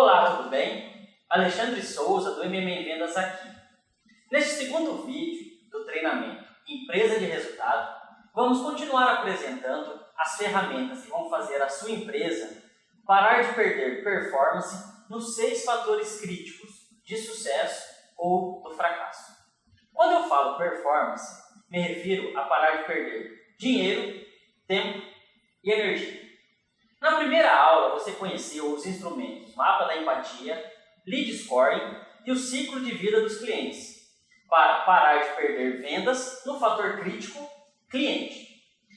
Olá, tudo bem? Alexandre Souza do MMA Vendas aqui. Neste segundo vídeo do treinamento Empresa de Resultado, vamos continuar apresentando as ferramentas que vão fazer a sua empresa parar de perder performance nos 6 fatores críticos de sucesso ou do fracasso. Quando eu falo performance, me refiro a parar de perder dinheiro, tempo e energia. Na primeira aula, você conheceu os instrumentos Mapa da Empatia, Lead Scoring e o ciclo de vida dos clientes, para parar de perder vendas no fator crítico cliente.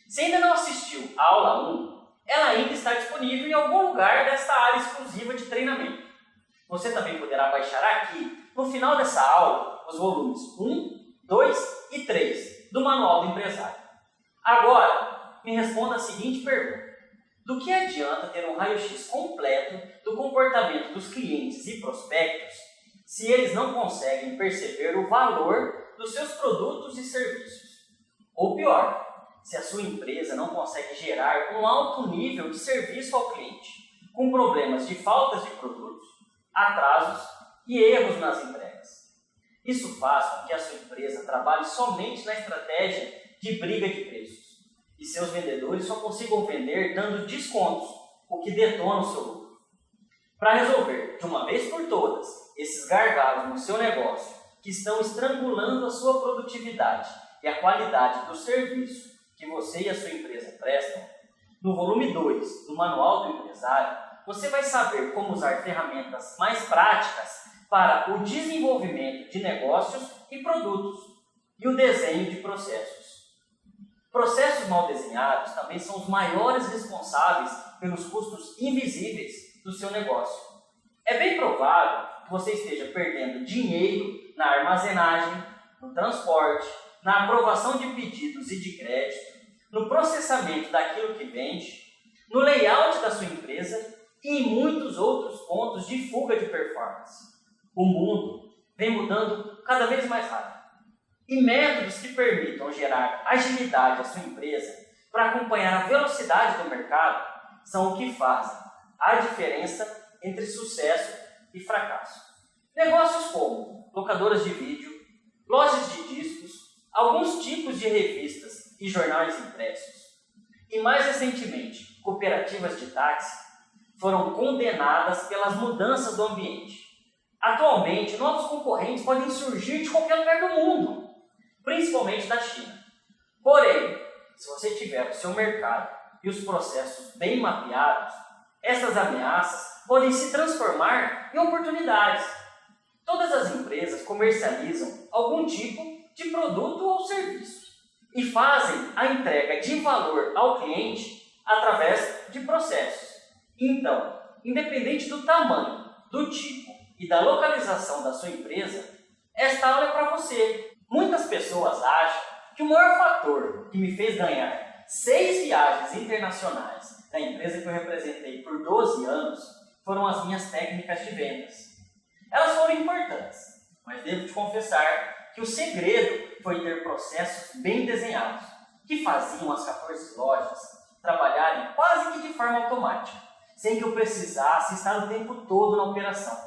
Se ainda não assistiu à aula 1, ela ainda está disponível em algum lugar desta área exclusiva de treinamento. Você também poderá baixar aqui, no final dessa aula, os volumes 1, 2 e 3 do Manual do Empresário. Agora, me responda a seguinte pergunta. Do que adianta ter um raio-x completo do comportamento dos clientes e prospectos se eles não conseguem perceber o valor dos seus produtos e serviços? Ou pior, se a sua empresa não consegue gerar um alto nível de serviço ao cliente, com problemas de faltas de produtos, atrasos e erros nas entregas. Isso faz com que a sua empresa trabalhe somente na estratégia de briga de preços e seus vendedores só consigam vender dando descontos, o que detona o seu lucro. Para resolver, de uma vez por todas, esses gargalos no seu negócio que estão estrangulando a sua produtividade e a qualidade do serviço que você e a sua empresa prestam, no volume 2 do Manual do Empresário, você vai saber como usar ferramentas mais práticas para o desenvolvimento de negócios e produtos e o desenho de processos. Processos mal desenhados também são os maiores responsáveis pelos custos invisíveis do seu negócio. É bem provável que você esteja perdendo dinheiro na armazenagem, no transporte, na aprovação de pedidos e de crédito, no processamento daquilo que vende, no layout da sua empresa e em muitos outros pontos de fuga de performance. O mundo vem mudando cada vez mais rápido. E métodos que permitam gerar agilidade à sua empresa para acompanhar a velocidade do mercado são o que fazem a diferença entre sucesso e fracasso. Negócios como locadoras de vídeo, lojas de discos, alguns tipos de revistas e jornais impressos, e mais recentemente, cooperativas de táxi, foram condenadas pelas mudanças do ambiente. Atualmente, novos concorrentes podem surgir de qualquer lugar do mundo, principalmente da China. Porém, se você tiver o seu mercado e os processos bem mapeados, essas ameaças podem se transformar em oportunidades. Todas as empresas comercializam algum tipo de produto ou serviço e fazem a entrega de valor ao cliente através de processos. Então, independente do tamanho, do tipo e da localização da sua empresa, esta aula é para você. Muitas pessoas acham que o maior fator que me fez ganhar 6 viagens internacionais da empresa que eu representei por 12 anos foram as minhas técnicas de vendas. Elas foram importantes, mas devo te confessar que o segredo foi ter processos bem desenhados, que faziam as 14 lojas trabalharem quase que de forma automática, sem que eu precisasse estar o tempo todo na operação.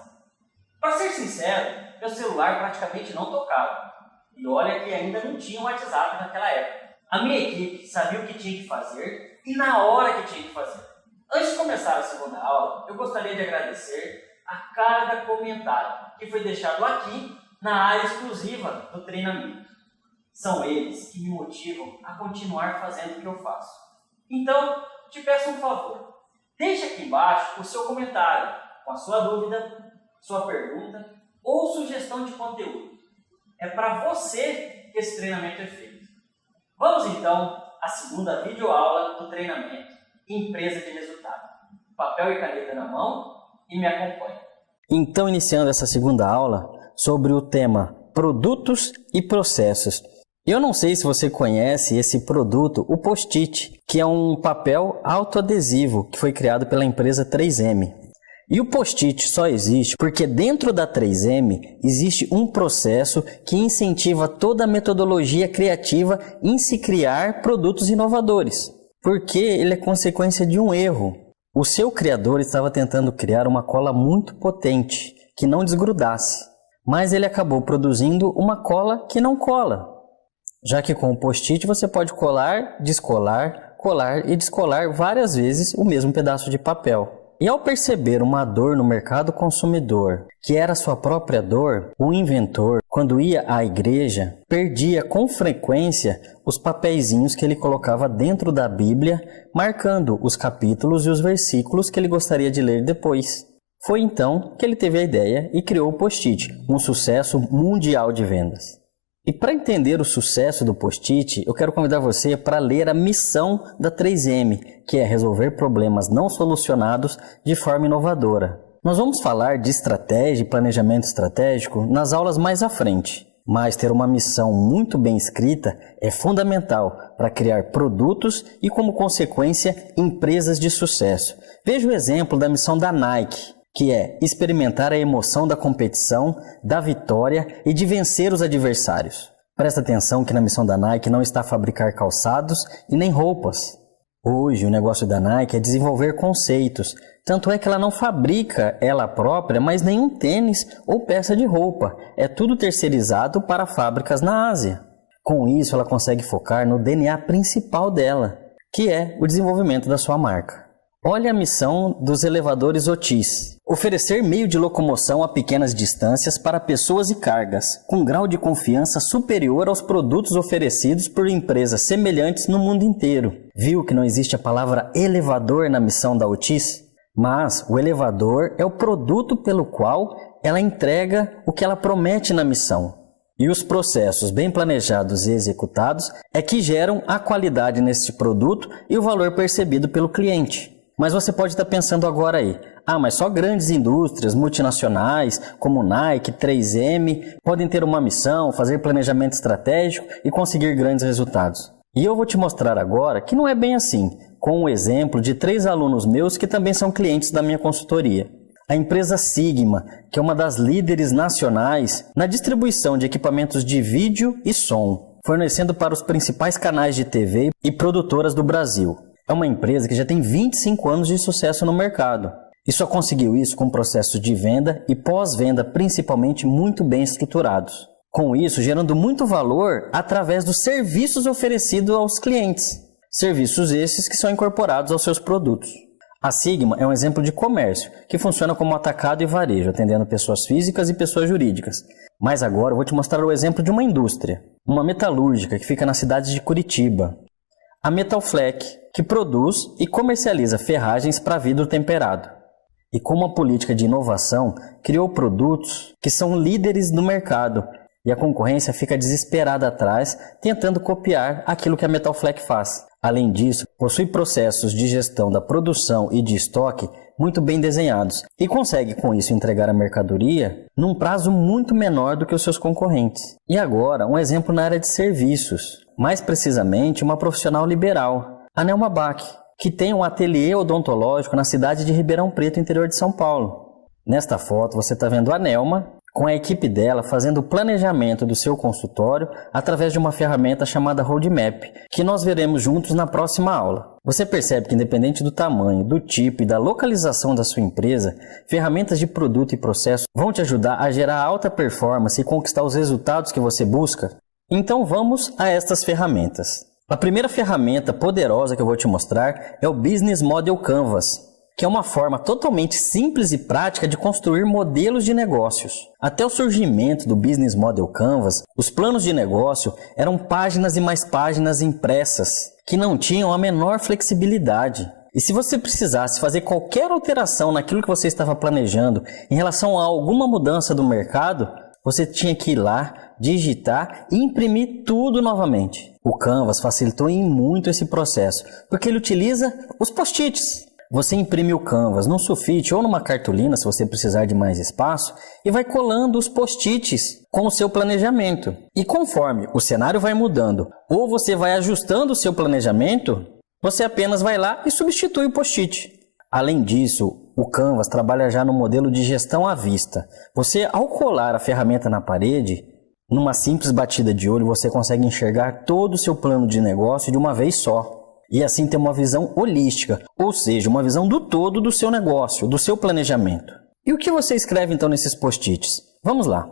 Para ser sincero, meu celular praticamente não tocava. E olha que ainda não tinha o WhatsApp naquela época. A minha equipe sabia o que tinha que fazer e na hora que tinha que fazer. Antes de começar a segunda aula, eu gostaria de agradecer a cada comentário que foi deixado aqui na área exclusiva do treinamento. São eles que me motivam a continuar fazendo o que eu faço. Então, te peço um favor. Deixe aqui embaixo o seu comentário com a sua dúvida, sua pergunta ou sugestão de conteúdo. É para você que esse treinamento é feito. Vamos então à segunda videoaula do treinamento Empresa de Resultado. Papel e caneta na mão e me acompanhe. Então, iniciando essa segunda aula sobre o tema Produtos e Processos. Eu não sei se você conhece esse produto, o Post-it, que é um papel autoadesivo que foi criado pela empresa 3M. E o Post-it só existe porque dentro da 3M existe um processo que incentiva toda a metodologia criativa em se criar produtos inovadores. Porque ele é consequência de um erro. O seu criador estava tentando criar uma cola muito potente, que não desgrudasse, mas ele acabou produzindo uma cola que não cola, já que com o post-it você pode colar, descolar, colar e descolar várias vezes o mesmo pedaço de papel. E ao perceber uma dor no mercado consumidor, que era sua própria dor, o inventor, quando ia à igreja, perdia com frequência os papeizinhos que ele colocava dentro da Bíblia, marcando os capítulos e os versículos que ele gostaria de ler depois. Foi então que ele teve a ideia e criou o Post-it, um sucesso mundial de vendas. E para entender o sucesso do Post-it, eu quero convidar você para ler a missão da 3M, que é resolver problemas não solucionados de forma inovadora. Nós vamos falar de estratégia e planejamento estratégico nas aulas mais à frente, mas ter uma missão muito bem escrita é fundamental para criar produtos e, como consequência, empresas de sucesso. Veja o exemplo da missão da Nike, que é experimentar a emoção da competição, da vitória e de vencer os adversários. Presta atenção que na missão da Nike não está fabricar calçados e nem roupas. Hoje o negócio da Nike é desenvolver conceitos, tanto é que ela não fabrica ela própria mais nenhum tênis ou peça de roupa, é tudo terceirizado para fábricas na Ásia. Com isso ela consegue focar no DNA principal dela, que é o desenvolvimento da sua marca. Olha a missão dos elevadores Otis. Oferecer meio de locomoção a pequenas distâncias para pessoas e cargas, com grau de confiança superior aos produtos oferecidos por empresas semelhantes no mundo inteiro. Viu que não existe a palavra elevador na missão da Otis? Mas o elevador é o produto pelo qual ela entrega o que ela promete na missão. E os processos bem planejados e executados é que geram a qualidade neste produto e o valor percebido pelo cliente. Mas você pode estar pensando agora aí, mas só grandes indústrias multinacionais como Nike, 3M podem ter uma missão, fazer planejamento estratégico e conseguir grandes resultados. E eu vou te mostrar agora que não é bem assim, com o exemplo de 3 alunos meus que também são clientes da minha consultoria. A empresa Sigma, que é uma das líderes nacionais na distribuição de equipamentos de vídeo e som, fornecendo para os principais canais de TV e produtoras do Brasil. É uma empresa que já tem 25 anos de sucesso no mercado e só conseguiu isso com processos de venda e pós-venda principalmente muito bem estruturados. Com isso, gerando muito valor através dos serviços oferecidos aos clientes. Serviços esses que são incorporados aos seus produtos. A Sigma é um exemplo de comércio que funciona como atacado e varejo, atendendo pessoas físicas e pessoas jurídicas. Mas agora eu vou te mostrar o exemplo de uma indústria, uma metalúrgica que fica na cidade de Curitiba. A Metalfleck, que produz e comercializa ferragens para vidro temperado. E com uma política de inovação, criou produtos que são líderes no mercado e a concorrência fica desesperada atrás, tentando copiar aquilo que a Metalfleck faz. Além disso, possui processos de gestão da produção e de estoque muito bem desenhados e consegue com isso entregar a mercadoria num prazo muito menor do que os seus concorrentes. E agora, um exemplo na área de serviços, mais precisamente uma profissional liberal, a Nelma Bach, que tem um ateliê odontológico na cidade de Ribeirão Preto, interior de São Paulo. Nesta foto você está vendo a Nelma com a equipe dela fazendo o planejamento do seu consultório através de uma ferramenta chamada Roadmap, que nós veremos juntos na próxima aula. Você percebe que independente do tamanho, do tipo e da localização da sua empresa, ferramentas de produto e processo vão te ajudar a gerar alta performance e conquistar os resultados que você busca? Então vamos a estas ferramentas. A primeira ferramenta poderosa que eu vou te mostrar é o Business Model Canvas, que é uma forma totalmente simples e prática de construir modelos de negócios. Até o surgimento do Business Model Canvas, os planos de negócio eram páginas e mais páginas impressas, que não tinham a menor flexibilidade. E se você precisasse fazer qualquer alteração naquilo que você estava planejando em relação a alguma mudança do mercado, você tinha que ir lá, digitar e imprimir tudo novamente. O Canvas facilitou em muito esse processo, porque ele utiliza os post-its. Você imprime o Canvas num sulfite ou numa cartolina, se você precisar de mais espaço, e vai colando os post-its com o seu planejamento. E conforme o cenário vai mudando, ou você vai ajustando o seu planejamento, você apenas vai lá e substitui o post-it. Além disso, o Canvas trabalha já no modelo de gestão à vista. Você, ao colar a ferramenta na parede, numa simples batida de olho, você consegue enxergar todo o seu plano de negócio de uma vez só. e assim ter uma visão holística, ou seja, uma visão do todo do seu negócio, do seu planejamento. E o que você escreve então nesses post-its? Vamos lá.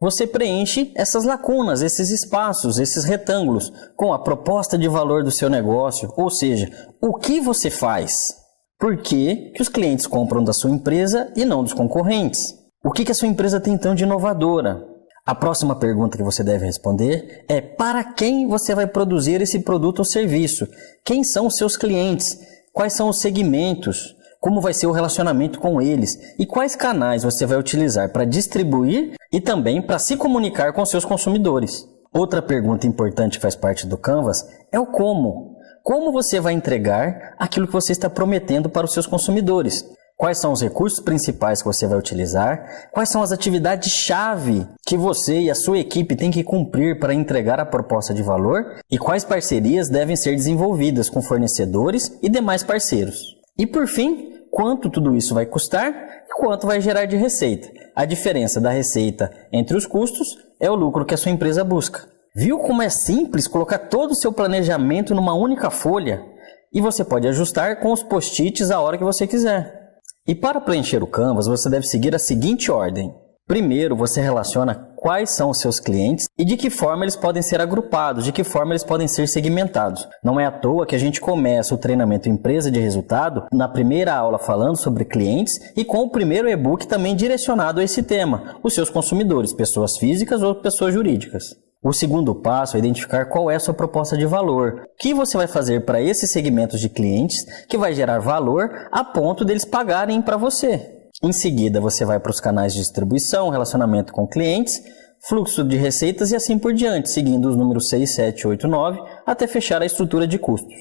Você preenche essas lacunas, esses espaços, esses retângulos com a proposta de valor do seu negócio, ou seja, o que você faz. Por que os clientes compram da sua empresa e não dos concorrentes? O que a sua empresa tem tão de inovadora? A próxima pergunta que você deve responder é: para quem você vai produzir esse produto ou serviço? Quem são os seus clientes? Quais são os segmentos? Como vai ser o relacionamento com eles? E quais canais você vai utilizar para distribuir e também para se comunicar com seus consumidores? Outra pergunta importante que faz parte do Canvas é o como. Como você vai entregar aquilo que você está prometendo para os seus consumidores? Quais são os recursos principais que você vai utilizar? Quais são as atividades-chave que você e a sua equipe têm que cumprir para entregar a proposta de valor? E quais parcerias devem ser desenvolvidas com fornecedores e demais parceiros? E por fim, quanto tudo isso vai custar e quanto vai gerar de receita? A diferença da receita entre os custos é o lucro que a sua empresa busca. Viu como é simples colocar todo o seu planejamento numa única folha? E você pode ajustar com os post-its a hora que você quiser. E para preencher o Canvas, você deve seguir a seguinte ordem. Primeiro, você relaciona quais são os seus clientes e de que forma eles podem ser agrupados, de que forma eles podem ser segmentados. Não é à toa que a gente começa o treinamento Empresa de Resultado na primeira aula falando sobre clientes e com o primeiro e-book também direcionado a esse tema, os seus consumidores, pessoas físicas ou pessoas jurídicas. O segundo passo é identificar qual é a sua proposta de valor. O que você vai fazer para esses segmentos de clientes que vai gerar valor a ponto deles pagarem para você. Em seguida, você vai para os canais de distribuição, relacionamento com clientes, fluxo de receitas e assim por diante, seguindo os números 6, 7, 8, 9, até fechar a estrutura de custos.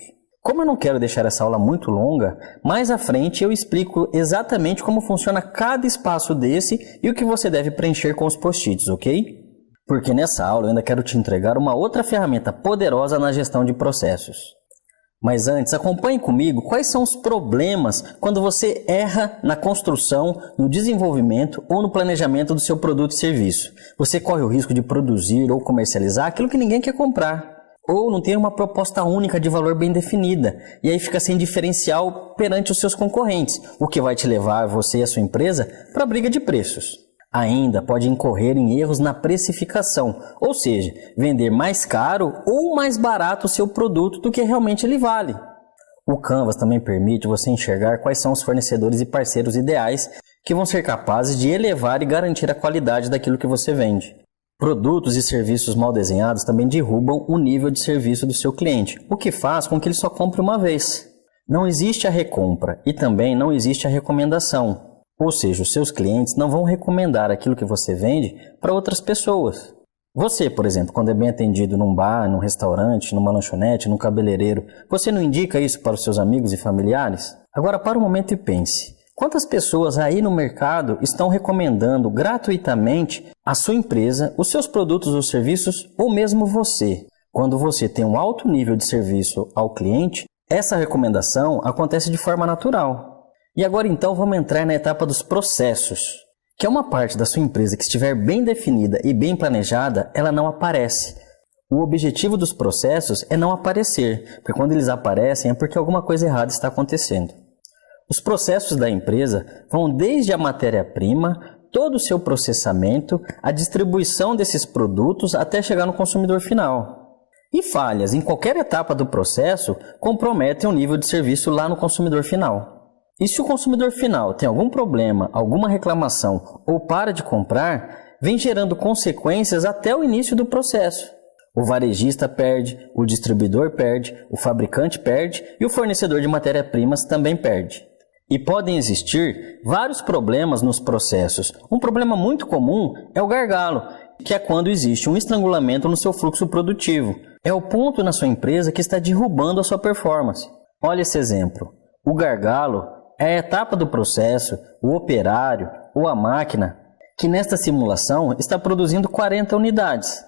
Como eu não quero deixar essa aula muito longa, mais à frente eu explico exatamente como funciona cada espaço desse e o que você deve preencher com os post-its, ok? Porque nessa aula eu ainda quero te entregar uma outra ferramenta poderosa na gestão de processos. Mas antes, acompanhe comigo quais são os problemas quando você erra na construção, no desenvolvimento ou no planejamento do seu produto e serviço. Você corre o risco de produzir ou comercializar aquilo que ninguém quer comprar. Ou não ter uma proposta única de valor bem definida. E aí fica sem diferencial perante os seus concorrentes, o que vai te levar, você e a sua empresa, para a briga de preços. Ainda pode incorrer em erros na precificação, ou seja, vender mais caro ou mais barato o seu produto do que realmente ele vale. O Canvas também permite você enxergar quais são os fornecedores e parceiros ideais que vão ser capazes de elevar e garantir a qualidade daquilo que você vende. Produtos e serviços mal desenhados também derrubam o nível de serviço do seu cliente, o que faz com que ele só compre uma vez. Não existe a recompra e também não existe a recomendação. Ou seja, os seus clientes não vão recomendar aquilo que você vende para outras pessoas. Você, por exemplo, quando é bem atendido num bar, num restaurante, numa lanchonete, num cabeleireiro, você não indica isso para os seus amigos e familiares? Agora, para um momento e pense. Quantas pessoas aí no mercado estão recomendando gratuitamente a sua empresa, os seus produtos ou serviços, ou mesmo você? Quando você tem um alto nível de serviço ao cliente, essa recomendação acontece de forma natural. E agora então vamos entrar na etapa dos processos, que é uma parte da sua empresa que estiver bem definida e bem planejada, ela não aparece. O objetivo dos processos é não aparecer, porque quando eles aparecem é porque alguma coisa errada está acontecendo. Os processos da empresa vão desde a matéria-prima, todo o seu processamento, a distribuição desses produtos até chegar no consumidor final. E falhas em qualquer etapa do processo comprometem o nível de serviço lá no consumidor final. E se o consumidor final tem algum problema, alguma reclamação ou para de comprar, vem gerando consequências até o início do processo. O varejista perde, o distribuidor perde, o fabricante perde e o fornecedor de matéria-primas também perde. E podem existir vários problemas nos processos. Um problema muito comum é o gargalo, que é quando existe um estrangulamento no seu fluxo produtivo. É o ponto na sua empresa que está derrubando a sua performance. Olha esse exemplo. O gargalo é a etapa do processo, o operário ou a máquina que nesta simulação está produzindo 40 unidades.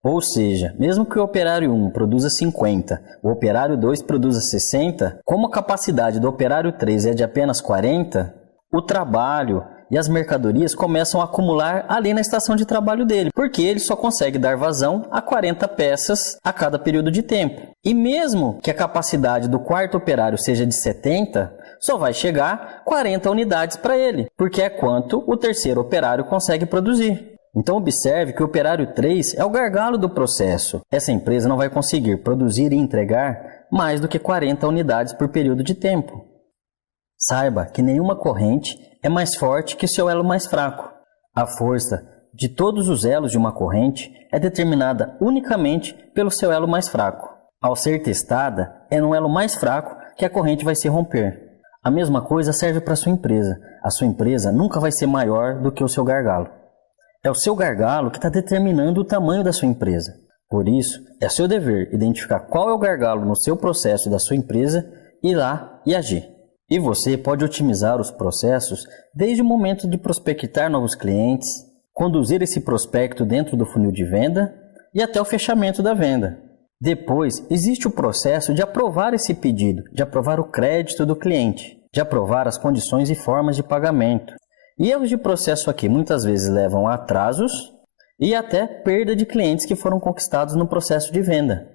Ou seja, mesmo que o operário 1 produza 50, o operário 2 produza 60, como a capacidade do operário 3 é de apenas 40, o trabalho e as mercadorias começam a acumular ali na estação de trabalho dele, porque ele só consegue dar vazão a 40 peças a cada período de tempo. E mesmo que a capacidade do quarto operário seja de 70, só vai chegar 40 unidades para ele, porque é quanto o terceiro operário consegue produzir. Então observe que o operário 3 é o gargalo do processo. Essa empresa não vai conseguir produzir e entregar mais do que 40 unidades por período de tempo. Saiba que nenhuma corrente é mais forte que o seu elo mais fraco. A força de todos os elos de uma corrente é determinada unicamente pelo seu elo mais fraco. Ao ser testada, é no elo mais fraco que a corrente vai se romper. A mesma coisa serve para a sua empresa. A sua empresa nunca vai ser maior do que o seu gargalo. É o seu gargalo que está determinando o tamanho da sua empresa. Por isso, é seu dever identificar qual é o gargalo no seu processo da sua empresa, ir lá e agir. E você pode otimizar os processos desde o momento de prospectar novos clientes, conduzir esse prospecto dentro do funil de venda e até o fechamento da venda. Depois, existe o processo de aprovar esse pedido, de aprovar o crédito do cliente, de aprovar as condições e formas de pagamento. E erros de processo aqui muitas vezes levam a atrasos e até perda de clientes que foram conquistados no processo de venda.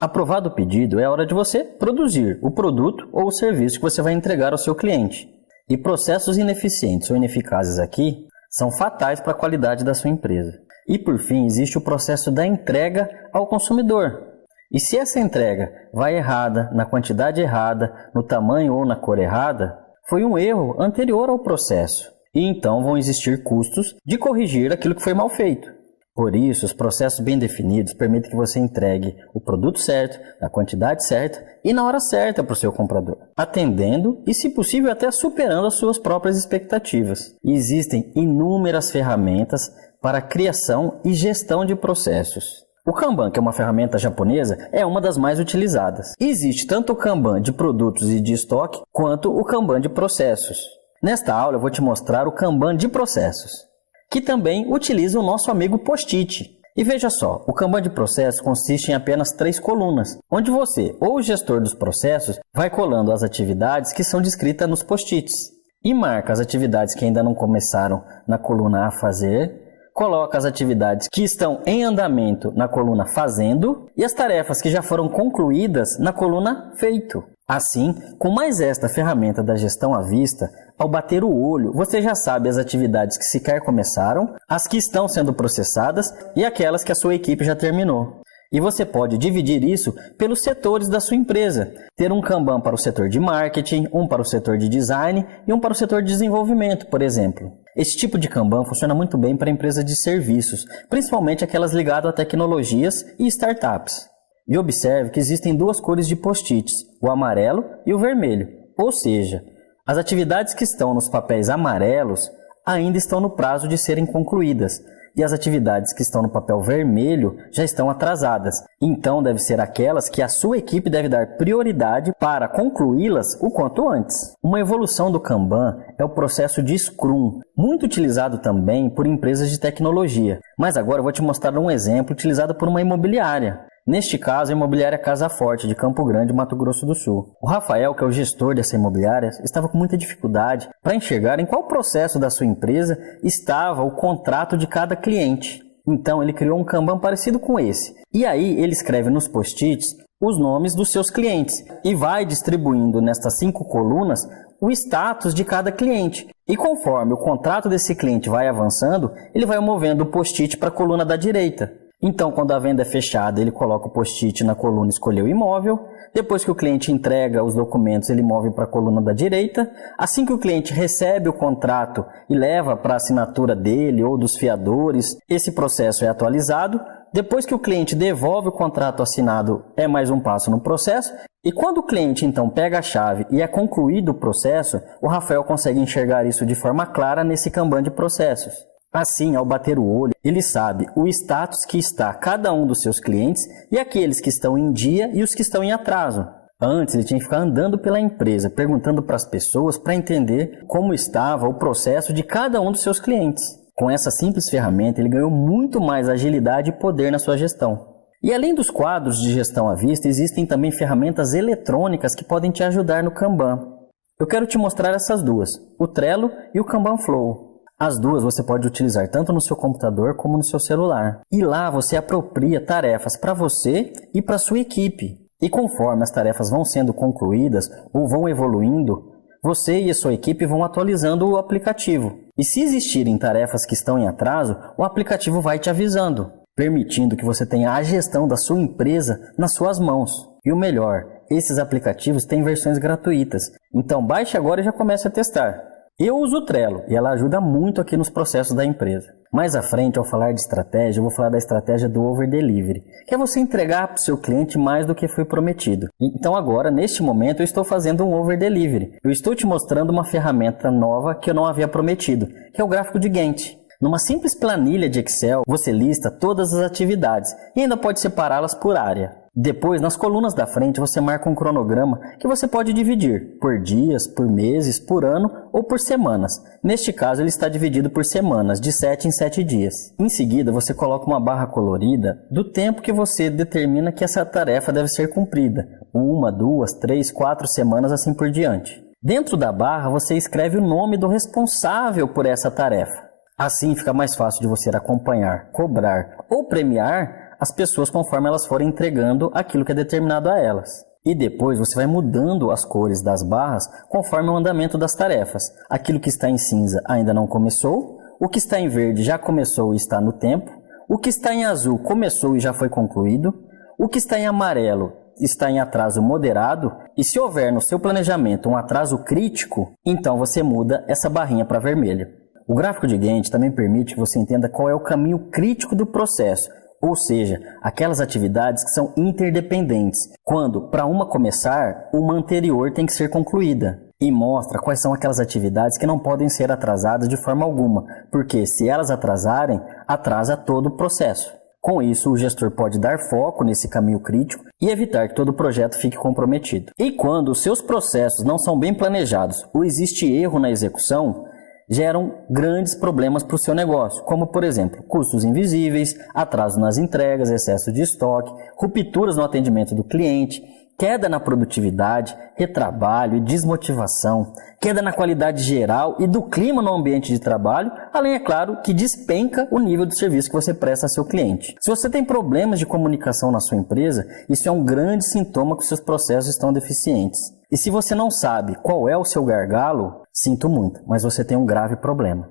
Aprovado o pedido, é hora de você produzir o produto ou o serviço que você vai entregar ao seu cliente. E processos ineficientes ou ineficazes aqui são fatais para a qualidade da sua empresa. E por fim, existe o processo da entrega ao consumidor. E se essa entrega vai errada, na quantidade errada, no tamanho ou na cor errada, foi um erro anterior ao processo. E então vão existir custos de corrigir aquilo que foi mal feito. Por isso, os processos bem definidos permitem que você entregue o produto certo, na quantidade certa e na hora certa para o seu comprador, atendendo e, se possível, até superando as suas próprias expectativas. E existem inúmeras ferramentas para a criação e gestão de processos. O Kanban, que é uma ferramenta japonesa, é uma das mais utilizadas. Existe tanto o Kanban de produtos e de estoque, quanto o Kanban de processos. Nesta aula eu vou te mostrar o Kanban de processos, que também utiliza o nosso amigo Post-it. E veja só, o Kanban de processos consiste em apenas 3 colunas, onde você, ou o gestor dos processos, vai colando as atividades que são descritas nos Post-its e marca as atividades que ainda não começaram na coluna a fazer, coloca as atividades que estão em andamento na coluna fazendo e as tarefas que já foram concluídas na coluna feito. Assim, com mais esta ferramenta da gestão à vista, ao bater o olho, você já sabe as atividades que sequer começaram, as que estão sendo processadas e aquelas que a sua equipe já terminou. E você pode dividir isso pelos setores da sua empresa. Ter um Kanban para o setor de marketing, um para o setor de design e um para o setor de desenvolvimento, por exemplo. Esse tipo de Kanban funciona muito bem para empresas de serviços, principalmente aquelas ligadas a tecnologias e startups. E observe que existem 2 cores de post-its, o amarelo e o vermelho. Ou seja, as atividades que estão nos papéis amarelos ainda estão no prazo de serem concluídas, e as atividades que estão no papel vermelho já estão atrasadas. Então, deve ser aquelas que a sua equipe deve dar prioridade para concluí-las o quanto antes. Uma evolução do Kanban é o processo de Scrum, muito utilizado também por empresas de tecnologia. Mas agora eu vou te mostrar um exemplo utilizado por uma imobiliária. Neste caso, a imobiliária Casa Forte, de Campo Grande, Mato Grosso do Sul. O Rafael, que é o gestor dessa imobiliária, estava com muita dificuldade para enxergar em qual processo da sua empresa estava o contrato de cada cliente. Então, ele criou um Kanban parecido com esse. E aí, ele escreve nos post-its os nomes dos seus clientes e vai distribuindo nestas 5 colunas o status de cada cliente. E conforme o contrato desse cliente vai avançando, ele vai movendo o post-it para a coluna da direita. Então, quando a venda é fechada, ele coloca o post-it na coluna Escolher o imóvel. Depois que o cliente entrega os documentos, ele move para a coluna da direita. Assim que o cliente recebe o contrato e leva para a assinatura dele ou dos fiadores, esse processo é atualizado. Depois que o cliente devolve o contrato assinado, é mais um passo no processo. E quando o cliente, então, pega a chave e é concluído o processo, o Rafael consegue enxergar isso de forma clara nesse Kanban de processos. Assim, ao bater o olho, ele sabe o status que está cada um dos seus clientes e aqueles que estão em dia e os que estão em atraso. Antes, ele tinha que ficar andando pela empresa, perguntando para as pessoas para entender como estava o processo de cada um dos seus clientes. Com essa simples ferramenta, ele ganhou muito mais agilidade e poder na sua gestão. E além dos quadros de gestão à vista, existem também ferramentas eletrônicas que podem te ajudar no Kanban. Eu quero te mostrar essas duas, o Trello e o Kanban Flow. As duas você pode utilizar tanto no seu computador como no seu celular. E lá você apropria tarefas para você e para sua equipe. E conforme as tarefas vão sendo concluídas ou vão evoluindo, você e a sua equipe vão atualizando o aplicativo. E se existirem tarefas que estão em atraso, o aplicativo vai te avisando, permitindo que você tenha a gestão da sua empresa nas suas mãos. E o melhor, esses aplicativos têm versões gratuitas. Então baixe agora e já comece a testar. Eu uso o Trello e ela ajuda muito aqui nos processos da empresa. Mais à frente, ao falar de estratégia, eu vou falar da estratégia do Over Delivery, que é você entregar para o seu cliente mais do que foi prometido. Então agora, neste momento, eu estou fazendo um Over Delivery. Eu estou te mostrando uma ferramenta nova que eu não havia prometido, que é o gráfico de Gantt. Numa simples planilha de Excel, você lista todas as atividades e ainda pode separá-las por área. Depois, nas colunas da frente, você marca um cronograma que você pode dividir por dias, por meses, por ano ou por semanas. Neste caso, ele está dividido por semanas, de 7 em 7 dias. Em seguida, você coloca uma barra colorida do tempo que você determina que essa tarefa deve ser cumprida. 1, 2, 3, 4 semanas, assim por diante. Dentro da barra, você escreve o nome do responsável por essa tarefa. Assim, fica mais fácil de você acompanhar, cobrar ou premiar as pessoas conforme elas forem entregando aquilo que é determinado a elas. E depois você vai mudando as cores das barras conforme o andamento das tarefas. Aquilo que está em cinza ainda não começou, o que está em verde já começou e está no tempo, o que está em azul começou e já foi concluído, o que está em amarelo está em atraso moderado, e se houver no seu planejamento um atraso crítico, então você muda essa barrinha para vermelho. O gráfico de Gantt também permite que você entenda qual é o caminho crítico do processo, ou seja, aquelas atividades que são interdependentes, quando para uma começar, uma anterior tem que ser concluída. E mostra quais são aquelas atividades que não podem ser atrasadas de forma alguma, porque se elas atrasarem, atrasa todo o processo. Com isso, o gestor pode dar foco nesse caminho crítico e evitar que todo o projeto fique comprometido. E quando os seus processos não são bem planejados ou existe erro na execução, geram grandes problemas para o seu negócio, como, por exemplo, custos invisíveis, atraso nas entregas, excesso de estoque, rupturas no atendimento do cliente, queda na produtividade, retrabalho e desmotivação, queda na qualidade geral e do clima no ambiente de trabalho, além, é claro, que despenca o nível de serviço que você presta a seu cliente. Se você tem problemas de comunicação na sua empresa, isso é um grande sintoma que os seus processos estão deficientes. E se você não sabe qual é o seu gargalo, sinto muito, mas você tem um grave problema.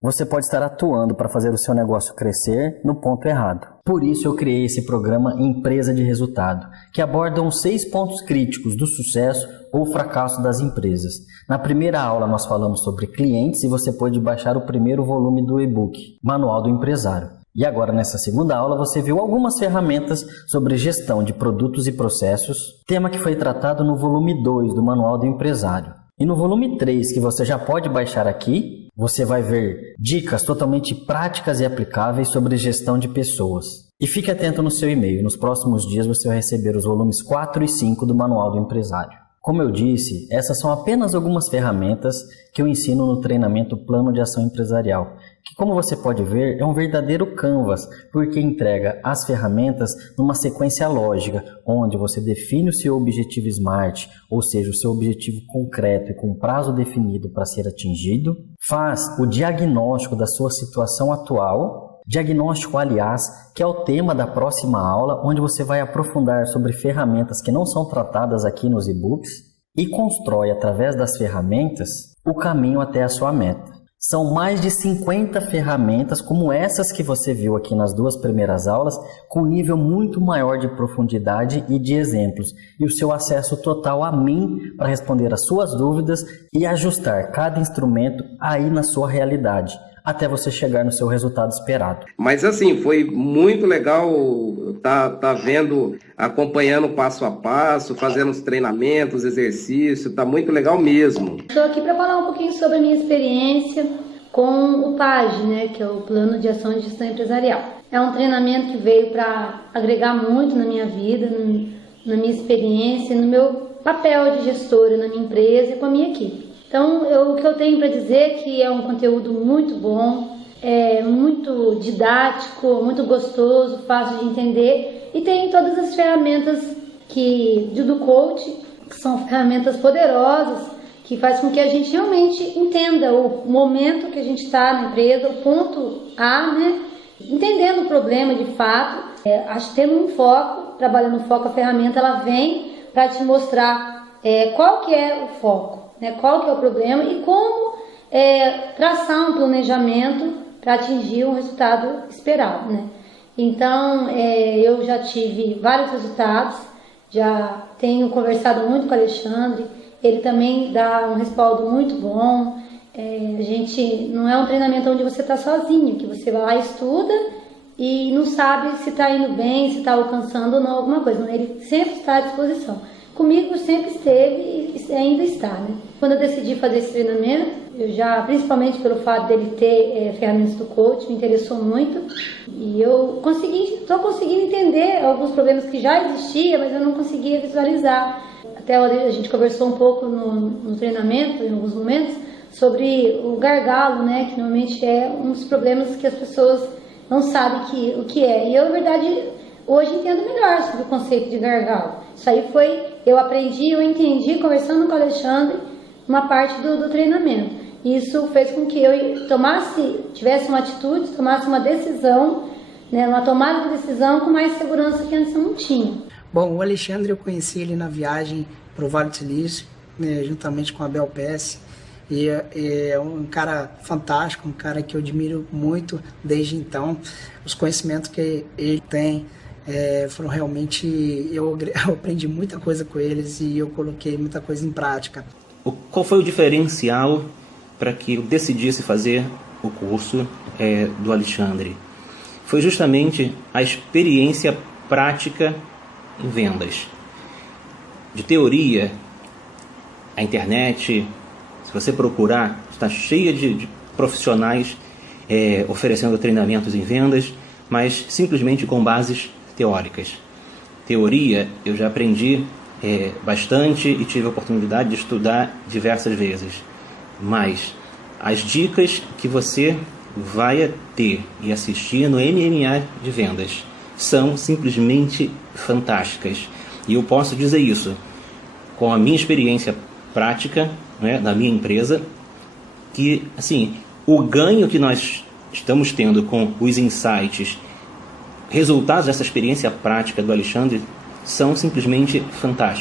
Você pode estar atuando para fazer o seu negócio crescer no ponto errado. Por isso eu criei esse programa Empresa de Resultado, que aborda os 6 pontos críticos do sucesso ou fracasso das empresas. Na primeira aula nós falamos sobre clientes e você pode baixar o primeiro volume do e-book, Manual do Empresário. E agora nessa segunda aula você viu algumas ferramentas sobre gestão de produtos e processos, tema que foi tratado no volume 2 do Manual do Empresário. E no volume 3, que você já pode baixar aqui, você vai ver dicas totalmente práticas e aplicáveis sobre gestão de pessoas. E fique atento no seu e-mail, nos próximos dias você vai receber os volumes 4 e 5 do Manual do Empresário. Como eu disse, essas são apenas algumas ferramentas que eu ensino no treinamento Plano de Ação Empresarial, que, como você pode ver, é um verdadeiro canvas, porque entrega as ferramentas numa sequência lógica, onde você define o seu objetivo SMART, ou seja, o seu objetivo concreto e com prazo definido para ser atingido, faz o diagnóstico da sua situação atual, diagnóstico, aliás, que é o tema da próxima aula, onde você vai aprofundar sobre ferramentas que não são tratadas aqui nos e-books e constrói, através das ferramentas, o caminho até a sua meta. São mais de 50 ferramentas como essas que você viu aqui nas 2 primeiras aulas, com nível muito maior de profundidade e de exemplos, e o seu acesso total a mim para responder as suas dúvidas e ajustar cada instrumento aí na sua realidade, até você chegar no seu resultado esperado. Mas assim, foi muito legal tá vendo, acompanhando passo a passo, fazendo os treinamentos, exercícios, tá muito legal mesmo. Estou aqui para falar um pouquinho sobre a minha experiência com o PAG, né, que é o Plano de Ação e Gestão Empresarial. É um treinamento que veio para agregar muito na minha vida, na minha experiência, no meu papel de gestora na minha empresa e com a minha equipe. Então, o que eu tenho para dizer é que é um conteúdo muito bom, é muito didático, muito gostoso, fácil de entender e tem todas as ferramentas do coach, que são ferramentas poderosas, que faz com que a gente realmente entenda o momento que a gente está na empresa, o ponto A, né? Entendendo o problema de fato, acho que tendo um foco, trabalhando no foco, a ferramenta ela vem para te mostrar qual que é o foco, né? Qual que é o problema e como traçar um planejamento para atingir um resultado esperado, né? Então, eu já tive vários resultados, já tenho conversado muito com o Alexandre, ele também dá um respaldo muito bom. A gente não é um treinamento onde você está sozinho, que você vai lá e estuda e não sabe se está indo bem, se está alcançando ou não alguma coisa. Não, ele sempre está à disposição. Comigo sempre esteve e ainda está, né? Quando eu decidi fazer esse treinamento, eu já, principalmente pelo fato dele ter ferramentas do coach, me interessou muito e eu estou conseguindo entender alguns problemas que já existiam, mas eu não conseguia visualizar. Até a gente conversou um pouco no treinamento, em alguns momentos, sobre o gargalo, né? Que normalmente é um dos problemas que as pessoas não sabem o que é. E eu, na verdade, hoje entendo melhor sobre o conceito de gargalo. Isso aí eu aprendi, eu entendi conversando com o Alexandre, uma parte do treinamento. Isso fez com que eu tivesse uma atitude, tomasse uma decisão, né, uma tomada de decisão com mais segurança que antes eu não tinha. Bom, o Alexandre eu conheci ele na viagem para o Vale do Silício, né, juntamente com a Bel Pesce. E é um cara fantástico, um cara que eu admiro muito desde então. Os conhecimentos que ele tem foram realmente... Eu aprendi muita coisa com eles e eu coloquei muita coisa em prática. Qual foi o diferencial para que eu decidisse fazer o curso do Alexandre? Foi justamente a experiência prática em vendas. De teoria, a internet, se você procurar, está cheia de profissionais oferecendo treinamentos em vendas, mas simplesmente com bases teóricas. Teoria, eu já aprendi bastante e tive a oportunidade de estudar diversas vezes. Mas as dicas que você vai ter e assistir no MMA de vendas são simplesmente fantásticas. E eu posso dizer isso com a minha experiência prática, né, da minha empresa, que assim, o ganho que nós estamos tendo com os insights, resultados dessa experiência prática do Alexandre, são simplesmente fantásticos.